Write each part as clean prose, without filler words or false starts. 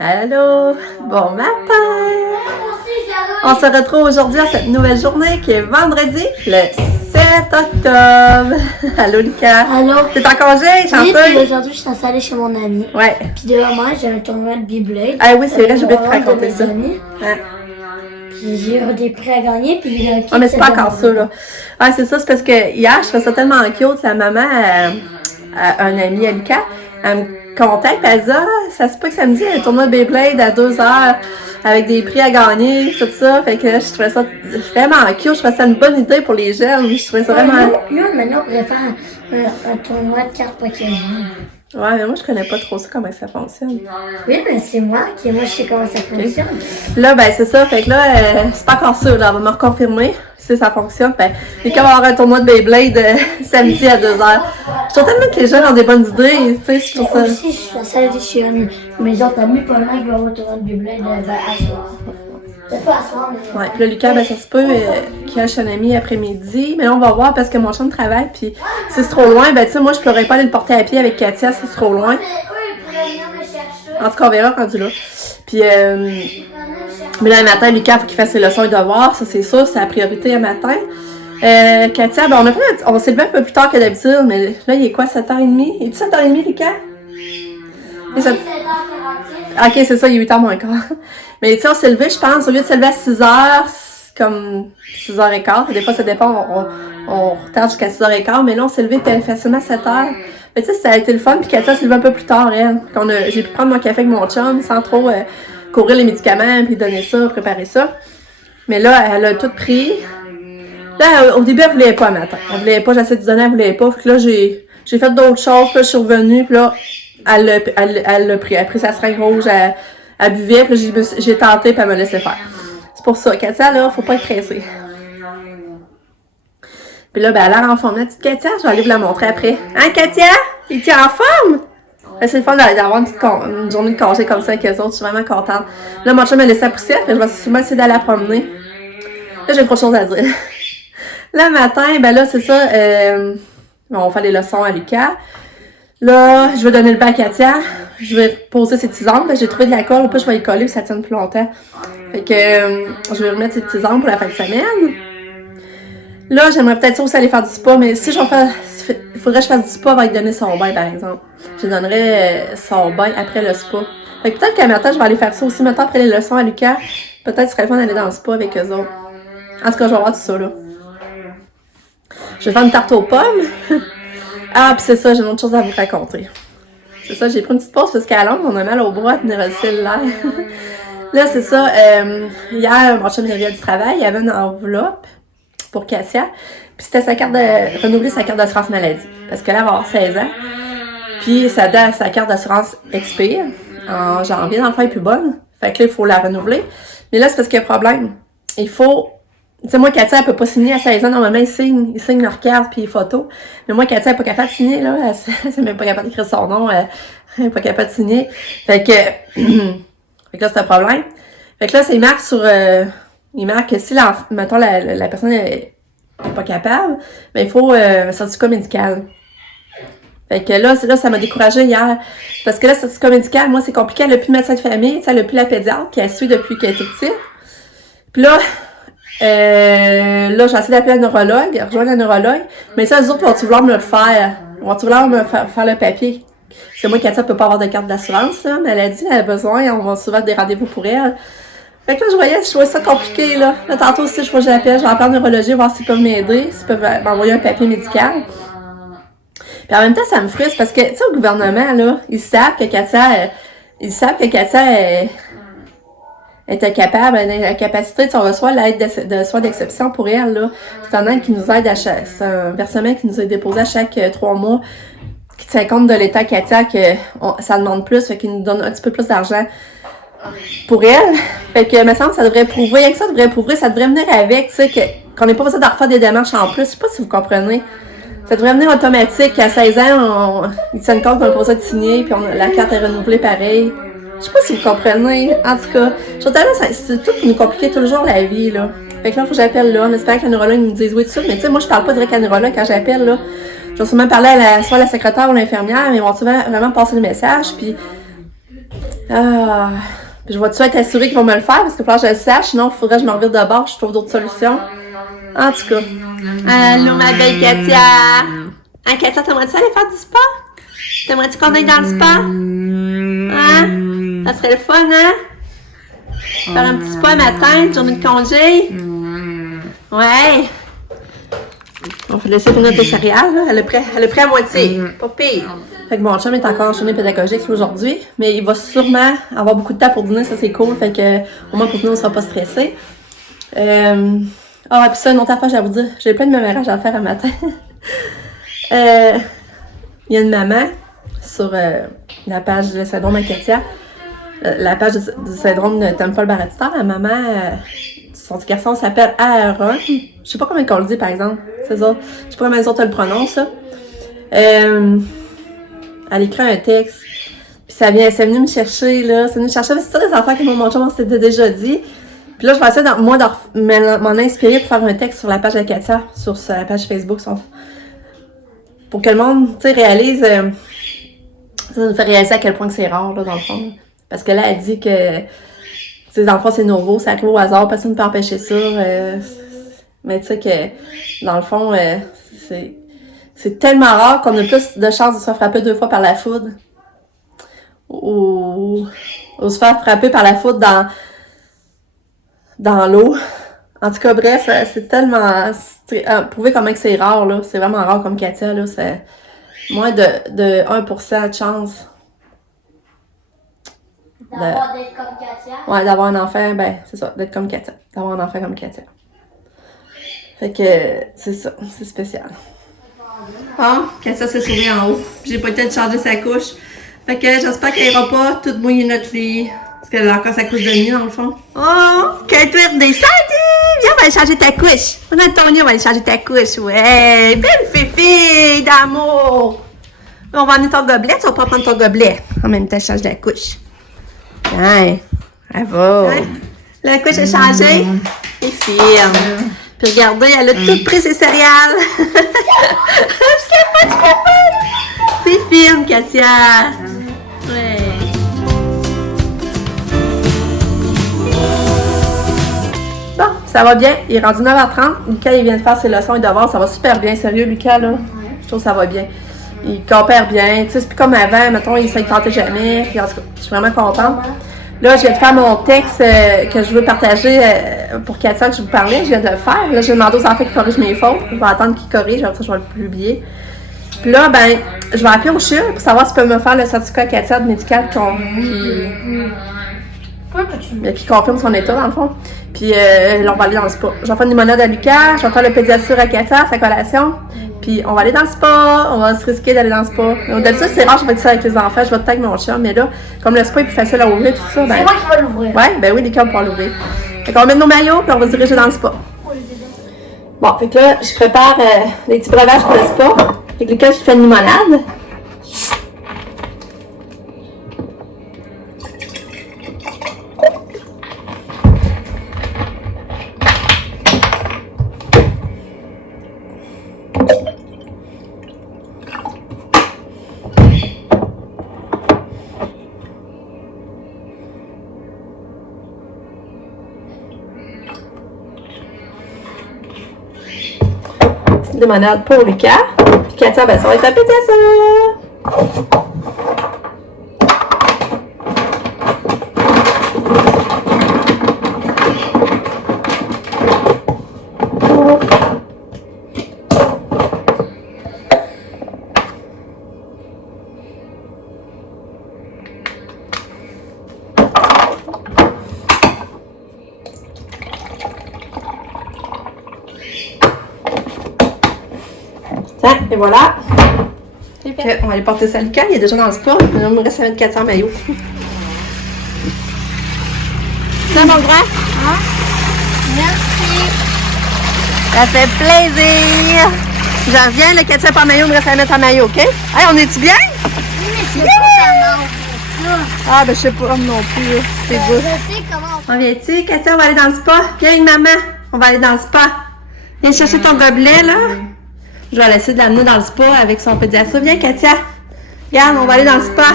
Allô, bon matin! On se retrouve aujourd'hui à cette nouvelle journée qui est vendredi, le 7 octobre. Allô, Lucas? Allô? T'es en congé, Oui, chanceux? puis aujourd'hui, je suis installée chez mon ami. Ouais. Puis dehors, moi, j'ai un tournoi de Beyblade. Ah oui, c'est vrai, j'ai oublié de te raconter ça. Ouais. Puis j'ai eu des prix à gagner, puis le Ah, mais c'est pas encore ça, là. Ah, c'est ça, c'est parce que hier, je trouvais ça tellement cute, la maman à un ami, à Lucas, elle me contacte, puis elle dit, ah, ça se peut que samedi, il y a un tournoi de Beyblade à 2h, avec des prix à gagner, tout ça. Fait que là, je trouvais ça vraiment cute, je trouvais ça une bonne idée pour les jeunes, je trouvais ça vraiment... Nous, maintenant, on pourrait faire un tournoi de cartes Pokémon. Ouais, mais moi, je connais pas trop ça, comment ça fonctionne. Oui, mais c'est moi je sais comment ça fonctionne. Là, ben, c'est ça. Fait que là, c'est pas encore sûr, là. On va me reconfirmer si ça fonctionne. Ben, il va y avoir un tournoi de Beyblade samedi à 2h. Je trouve tellement que les jeunes ont des bonnes idées, tu sais, je trouve ça... Aussi, je suis allée chez mes autres amis, pour le moment, il va y avoir un tournoi de Beyblade à soir. C'est pas à soir, mais... Ouais, puis là, Lucas, ben, ça se peut qu'il achète un ami après-midi. Mais là, on va voir parce que mon chum travaille, puis si c'est trop loin, ben, tu sais, moi, je pourrais pas aller le porter à pied avec Katia si c'est trop loin. En tout cas, on verra rendu là. Puis, mais là, le matin, Lucas, il faut qu'il fasse ses leçons et devoirs. Ça, c'est sûr, c'est la priorité le matin. Katia, ben, on s'est levé un peu plus tard que d'habitude, mais là, il est quoi, 7h30? Il est 7h30, Lucas? Ok, c'est ça, il est 8h moins quart. Mais tu sais, on s'est levé, je pense, au lieu de se lever à 6h, comme 6h15. Des fois, ça dépend, on retarde jusqu'à 6h15, mais là, on s'est levé facilement à 7h. Mais tu sais, ça a été le fun, puis Katia s'est levée un peu plus tard, elle. J'ai pu prendre mon café avec mon chum sans trop courir les médicaments, puis donner ça, préparer ça. Mais là, elle a tout pris. Là, au début, elle voulait pas le matin. Elle voulait pas, j'essaie de donner, elle voulait pas. Fait que là, j'ai fait d'autres choses, puis là, je suis revenue, puis là, elle l'a pris. Elle a pris sa seringue rouge, elle buvait, puis là, j'ai tenté, puis elle me laissait faire. C'est pour ça. Katia, là, faut pas être pressée. Puis là, ben, elle a l'air en forme. La petite Katia, je vais aller vous la montrer après. Hein, Katia? Es-tu en forme? C'est le fun d'avoir une journée de congé comme ça avec eux autres. Je suis vraiment contente. Là, mon chum m'a laissé la poussière, puis je vais sûrement essayer d'aller la promener. Là, j'ai trop de choses à dire. Là, matin, ben là, c'est ça. On fait les leçons à Lucas. Là, je vais donner le bain à Katia. Je vais poser ses petits ongles. J'ai trouvé de la colle. Puis je vais y coller, puis ça tienne plus longtemps. Fait que je vais remettre ses petits ongles pour la fin de semaine. Là, j'aimerais peut-être aussi aller faire du spa, mais si j'en fais, il faudrait que je fasse du spa avant de donner son bain, par exemple. Je donnerais son bain après le spa. Fait que peut-être qu'à matin, je vais aller faire ça aussi. Maintenant, après les leçons à Lucas, peut-être ce serait le fun d'aller dans le spa avec eux autres. En tout cas, je vais voir tout ça, là. Je vais faire une tarte aux pommes. Ah, puis c'est ça, j'ai une autre chose à vous raconter. C'est ça, j'ai pris une petite pause parce qu'à Londres, on a mal au bras à tenir le cellulaire. Là, c'est ça, hier, mon chum revient du travail, il y avait une enveloppe pour Katia. Puis c'était renouveler sa carte d'assurance maladie. Parce qu'elle va avoir 16 ans. Puis sa carte d'assurance expire en janvier. Dans le fond, elle est plus bonne. Fait que là, il faut la renouveler. Mais là, c'est parce qu'il y a un problème. Il faut... Tu sais, moi, Katia, elle peut pas signer à 16 ans. Normalement, ils signent leur carte puis les photos. Mais moi, Katia, elle est pas capable de signer, là. Elle est même pas capable d'écrire son nom. Elle est pas capable de signer. Fait que... fait que là, c'est un problème. Fait que là, il marque que si, mettons, la personne est pas capable, ben, il faut un certificat médical. Fait que là, ça m'a découragée hier. Parce que là, le certificat médical, moi, c'est compliqué. Elle n'a plus de médecin de famille. Elle n'a plus la pédiatre qui a suit depuis qu'elle était petite. Puis là, j'ai essayé d'appeler un neurologue, rejoindre un neurologue. Mais ça, les autres vont-tu vouloir me le faire? Vont-tu vouloir me faire le papier? Parce que moi, Katia peut pas avoir de carte d'assurance, là. Mais elle a dit qu'elle a besoin. On va souvent des rendez-vous pour elle. Fait que là, je trouvais ça compliqué, là. Là, tantôt aussi, je crois que j'appelle. Je vais appeler en neurologie, voir s'ils peuvent m'aider, s'ils peuvent m'envoyer un papier médical. Puis en même temps, ça me frustre parce que, tu sais, au gouvernement, là, ils savent que Katia était capable, elle a la capacité, tu sais, on reçoit l'aide de soins d'exception pour elle, là. C'est un aide qui nous aide c'est un versement qui nous est déposé à chaque 3 mois, qui tient compte de l'état Katia, que ça demande plus, fait qu'il nous donne un petit peu plus d'argent pour elle. Fait que, me semble, ça devrait prouver, rien que ça devrait venir avec, tu sais, qu'on n'ait pas besoin de refaire des démarches en plus. Je sais pas si vous comprenez. Ça devrait venir automatique. À 16 ans, ils tiennent compte qu'on a pas besoin de signer, puis la carte est renouvelée pareil. Je sais pas si vous comprenez. En tout cas, je trouve tellement c'est tout pour nous compliquer toujours la vie, là. Fait que là, faut que j'appelle là. On espère que la neurologue nous dise oui tout de suite. Mais tu sais, moi, je parle pas direct à la neurologue quand j'appelle, là. Je vais sûrement parler soit à la secrétaire ou à l'infirmière, mais ils vont souvent vraiment passer le message, puis Ah, puis je vais-tu être assurée qu'ils vont me le faire parce que faut que je le sache, sinon il faudrait que je me revire de bord, je trouve d'autres solutions. En tout cas. Allô, ma belle Katia! Hein, Katia, t'aimerais-tu aller faire du spa? T'aimerais-tu qu'on aille dans le spa? Hein? Ça serait le fun, hein? Faire un petit spa matin, journée de congé. Ouais. On va laisser finir tes céréales, là. Elle est prête à moitié. Pas pire. Fait que mon chum est encore en journée pédagogique aujourd'hui, mais il va sûrement avoir beaucoup de temps pour dîner, ça c'est cool. Fait que au moins pour nous, on sera pas stressé. Ah, et puis ça, une autre affaire, j'ai à vous dire. J'ai plein de mémorages à faire un matin. Il y a une maman sur la page de syndrome à Katia. La page du syndrome de Temple Barrett-Star. La maman, son petit garçon s'appelle Aaron. Je sais pas comment on le dit, par exemple. C'est ça. Je sais pas comment les autres le prononcent, ça. Elle écrit un texte. Puis c'est venu me chercher, là. C'est venu me chercher. C'est ça des affaires que mon chum s'était déjà dit. Puis là, je vais essayer, moi, de m'en inspirer pour faire un texte sur la page de Katia, sur la page Facebook. Pour que le monde, tu sais, réalise... ça nous fait réaliser à quel point que c'est rare, là, dans le fond. Parce que là, elle dit que... Tu sais, dans le fond, c'est nouveau, ça arrive au hasard, personne ne peut empêcher ça. Mais tu sais que, dans le fond, c'est tellement rare qu'on a plus de chances de se faire frapper 2 fois par la foudre. Ou se faire frapper par la foudre dans l'eau. En tout cas, bref, c'est tellement... prouver comment que c'est rare, là. C'est vraiment rare comme Katia, là. C'est moins de 1% de chance. D'être comme Katia? Ouais, d'avoir un enfant, ben, c'est ça, d'être comme Katia. D'avoir un enfant comme Katia. Fait que, c'est ça, c'est spécial. Bon, Katia s'est sauvée en haut. J'ai pas le temps de changer sa couche. Fait que j'espère qu'elle ira pas toute mouiller notre lit. Parce qu'elle a encore sa couche de nuit, dans le fond. Oh, qu'elle te redescende! Viens, on va aller changer ta couche. On a Antonio, on va aller changer ta couche. Ouais, belle fille d'amour. On va amener ton gobelet, tu vas pas prendre ton gobelet. En même temps, je change la couche. Ouais, bravo. Ouais. La couche est changée. Et firme. Puis regardez, elle a tout pris ses céréales. Je capote. C'est firme, Katia. Ouais. Bon, ça va bien. Il est rendu 9h30. Lucas, il vient de faire ses leçons et devoirs. Ça va super bien. Sérieux, Lucas, là. Je trouve que ça va bien. Il coopère bien. Tu sais, c'est plus comme avant. Mettons, il ne tentait jamais. Puis en tout cas, je suis vraiment contente. Là, je viens de faire mon texte que je veux partager pour Katia, que je vous parlais. Je viens de le faire. Là, je vais demander aux enfants qui corrigent mes fautes. Je vais attendre qu'ils corrigent. Après ça, je vais le publier. Puis là, ben, je vais appeler au CHUL pour savoir s'ils peuvent me faire le certificat Katia de médical qui confirme son état, dans le fond. Puis là, on va aller dans le spa. Je vais faire une limonade à Lucas. Je vais faire le pédiature à Katia, sa collation. Puis on va aller dans le spa, on va se risquer d'aller dans le spa. D'habitude, c'est rare, je vais faire ça avec les enfants, je vais peut-être avec mon chum, mais là, comme le spa est plus facile à ouvrir, tout ça, ben... C'est moi qui vais l'ouvrir. Ouais, ben oui, les cas, on pourra l'ouvrir. Fait qu'on va mettre nos maillots, puis on va se diriger dans le spa. Bon, fait que là, je prépare les petits breuvages pour le spa. Fait que Lucas, je fais une limonade. Limonade pour Lucas. Puis Katia, ben ça va être un pédiature. Et voilà. On va aller porter ça à Lucas. Il est déjà dans le spa. Il me reste à mettre 400 maillots. Ça, mon grand? Hein? Merci. Ça fait plaisir. J'en reviens, le 400 par maillot, il me reste à mettre en maillot, OK? Hey, on est-tu bien? Oui, mais c'est pas ta main. Ah, ben je sais pas non plus. C'est beau. Je sais comment On vient-tu, Katia? On va aller dans le spa. Viens avec maman. On va aller dans le spa. Viens chercher ton gobelet, là. Je vais essayer de l'amener dans le spa avec son pédiatre. Viens, Katia. Regarde, on va aller dans le spa.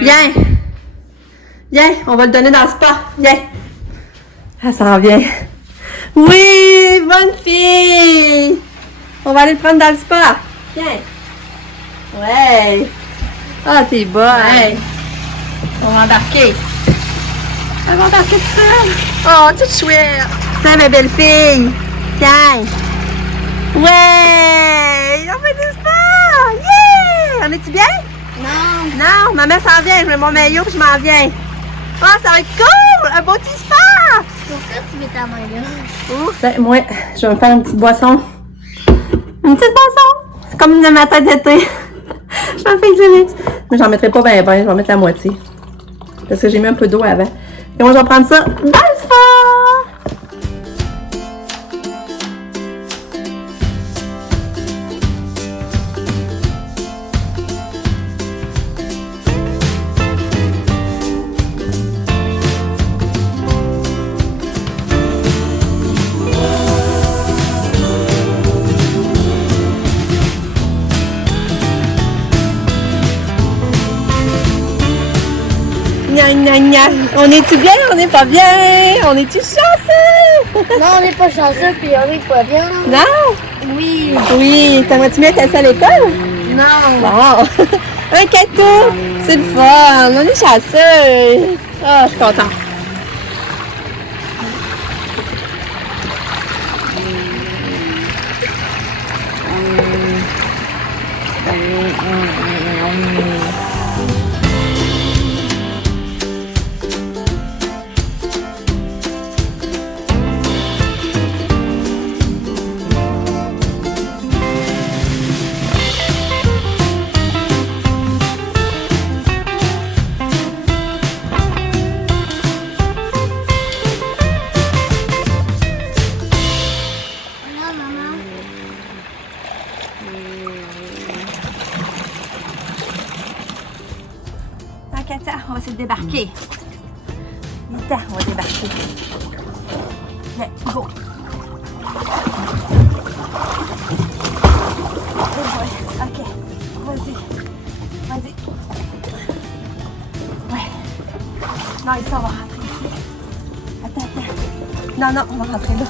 Viens. Viens, on va le donner dans le spa. Viens. Elle s'en vient. Oui, bonne fille. On va aller le prendre dans le spa. Viens. Ouais. Ah, t'es bonne. Hey. On va embarquer. Elle va embarquer toute seule. Oh, toute chouette. Tiens, ma belle fille. Tiens. Ouais. On fait du spa. Yeah. On est-tu bien? Non. Non, maman s'en vient. Je mets mon maillot puis je m'en viens. Oh, ça va être cool. Un beau petit spa. Pourquoi tu mets ta main là? Ben, moi, je vais me faire une petite boisson. Une petite boisson. C'est comme de ma tête d'été. Je me fais exhiber. Mais j'en mettrai pas 20, je vais en mettre la moitié. Parce que j'ai mis un peu d'eau avant. Et moi, je vais prendre ça dans le spa. Gna gna gna. On est-tu bien? On n'est pas bien? On est-tu chanceux? Non, on n'est pas chanceux puis on n'est pas bien. Non? Oui. Oui. T'aimerais-tu mieux être à l'école? Non. Bon. Un cactus. C'est le fun. On est chanceux. Ah, je suis contente. Katia, on va essayer de débarquer. Attends, on va débarquer. Let's go. Ok, vas-y. Vas-y. Ouais. Non, ici, on va rentrer ici. Attends. Non, non, on va rentrer là.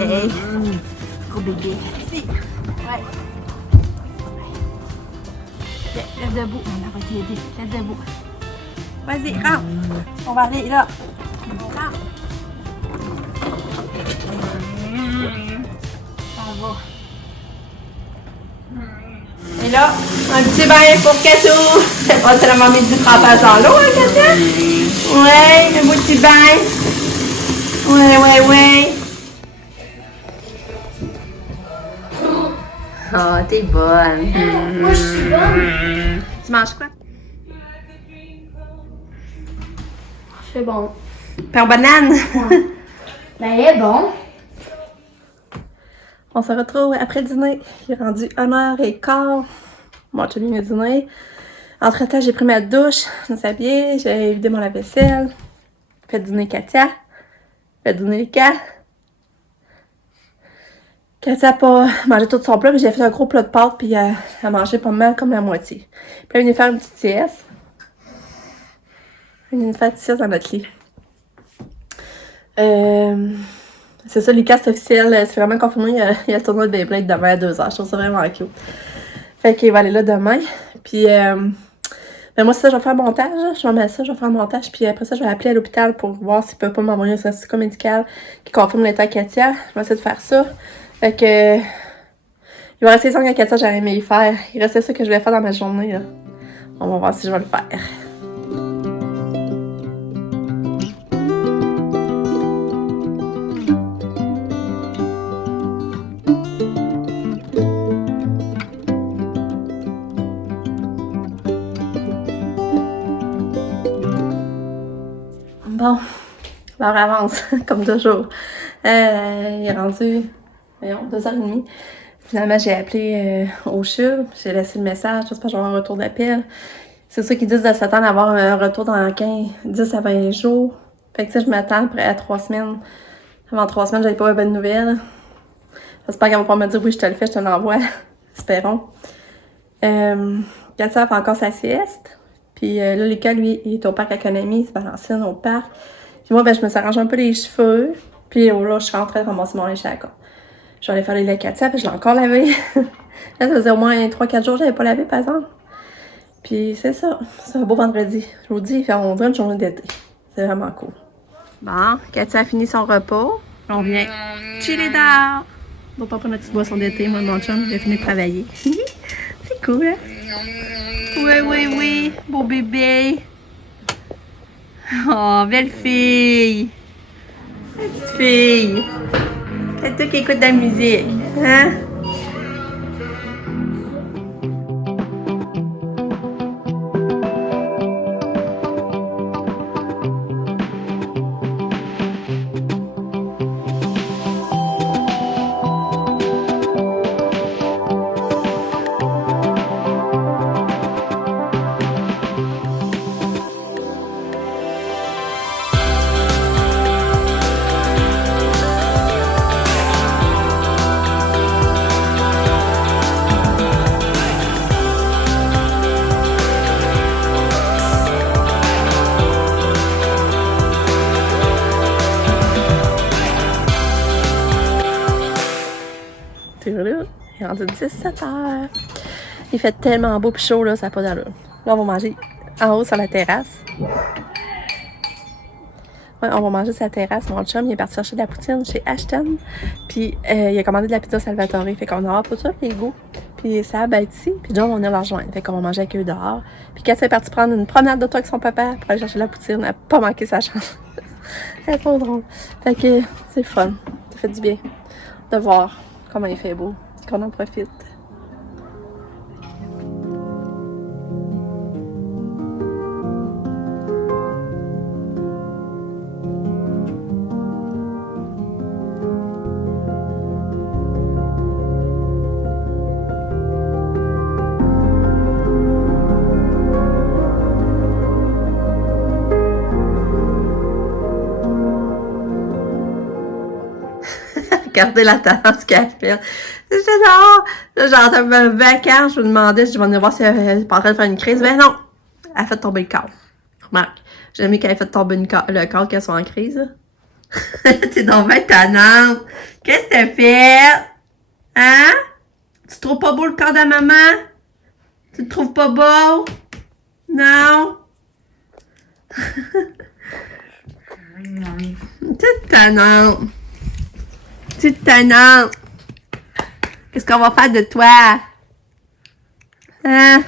Hey. Gros bébé. Ici. Ouais. Lève debout. On va t'aider. Lève debout. Vas-y, rentre. On va aller là. Rentre. On va. Et là, un petit bain pour Katou. Oh, c'est la mamie du trempage dans l'eau, hein, Katia? Ouais, un beau petit bain. Ouais. Oh, t'es bonne. Moi, je suis bonne. Tu manges quoi? C'est bon. Pain aux bananes. Ben, il est bon. On se retrouve après le dîner. Il est rendu 1h15. Moi, j'ai mis le dîner. Entre-temps, j'ai pris ma douche. Je me suis habillée. J'ai vidé mon lave-vaisselle. Fait dîner Katia. Fait dîner Lika. Katia a pas mangé tout son plat, mais j'ai fait un gros plat de pâtes, puis elle a mangé pas mal comme la moitié. Puis elle est venue faire une petite sieste. Elle est venue faire une petite sieste dans notre lit. C'est ça, Lucas, c'est officiel. C'est vraiment confirmé. Il y a le tournoi de Beyblade demain à 2h. Je trouve ça vraiment cute. Fait qu'il va aller là demain. Puis, ben moi, c'est ça, je vais faire le montage. Je vais mettre ça, je vais faire le montage. Puis après ça, je vais appeler à l'hôpital pour voir s'ils peuvent pas m'envoyer un certificat médical qui confirme l'état de Katia. Je vais essayer de faire ça. Fait que, il va rester 5 à Katia, j'aurais aimé y faire. Il restait ça que je voulais faire dans ma journée, là. On va voir si je vais le faire. Bon, l'heure avance, comme toujours. Il est rendu, voyons, 2h30. Finalement, j'ai appelé au CHUV, j'ai laissé le message, j'espère que je vais avoir un retour d'appel. C'est ça qu'ils disent de s'attendre à avoir un retour dans 10 à 20 jours. Fait que ça, je m'attends après à 3 semaines. Avant 3 semaines, j'avais pas une bonne nouvelle. J'espère qu'elle va pas me dire oui, je te le fais, je te l'envoie. petit perron. Katia fait encore sa sieste. Puis là, Lucas, lui, il est au parc Économie, il se balancine au parc. Puis moi, ben, je me suis arrangé un peu les cheveux. Puis là, je suis rentrée ramasser mon linge à la con. Je vais aller faire les laits Katia, puis je l'ai encore lavé. Là, ça faisait au moins 3-4 jours que je l'avais pas lavé, par exemple. Puis c'est ça. C'est un beau vendredi. Je vous dis, on dirait une journée d'été. C'est vraiment cool. Bon, Katia a fini son repos. On vient chiller dehors. On va pas prendre notre petite boisson d'été, moi, mon chum, il a fini de travailler. C'est cool, hein? Oui. Beau bébé. Oh, belle fille. Petite fille. C'est toi qui écoute de la musique, hein? Il est rendu 17h. Il fait tellement beau pis chaud, là, ça n'a pas d'allure. Là, on va manger en haut sur la terrasse. Ouais, on va manger sur la terrasse. Mon chum, il est parti chercher de la poutine chez Ashton. Puis, il a commandé de la pizza Salvatore. Fait qu'on aura pas ça, les goûts. Puis, ça va être ici. Puis, John, on va venir leur rejoindre. Fait qu'on va manger avec eux dehors. Puis, Cassie est partie prendre une promenade d'auto avec son papa pour aller chercher de la poutine. Elle n'a pas manqué sa chance. Elle est trop drôle. Fait que, c'est le fun. Ça fait du bien de voir comment il fait beau. Qu'on en profite. Regardez la tendance qu'elle fait. J'étais dehors. Là, j'entends un vacarme. Je me demandais si je vais venir voir si elle est pas en train de faire une crise. Ben non! Elle a fait tomber le cadre. Remarque. J'ai aimé qu'elle ait fait tomber le cadre qu'elle soit en crise. T'es donc bien tannante. Qu'est-ce que t'as fait? Hein? Tu trouves pas beau le corps de maman? Tu le trouves pas beau? Non? T'es tannante. Tu tannante. Qu'est-ce qu'on va faire de toi? Hein?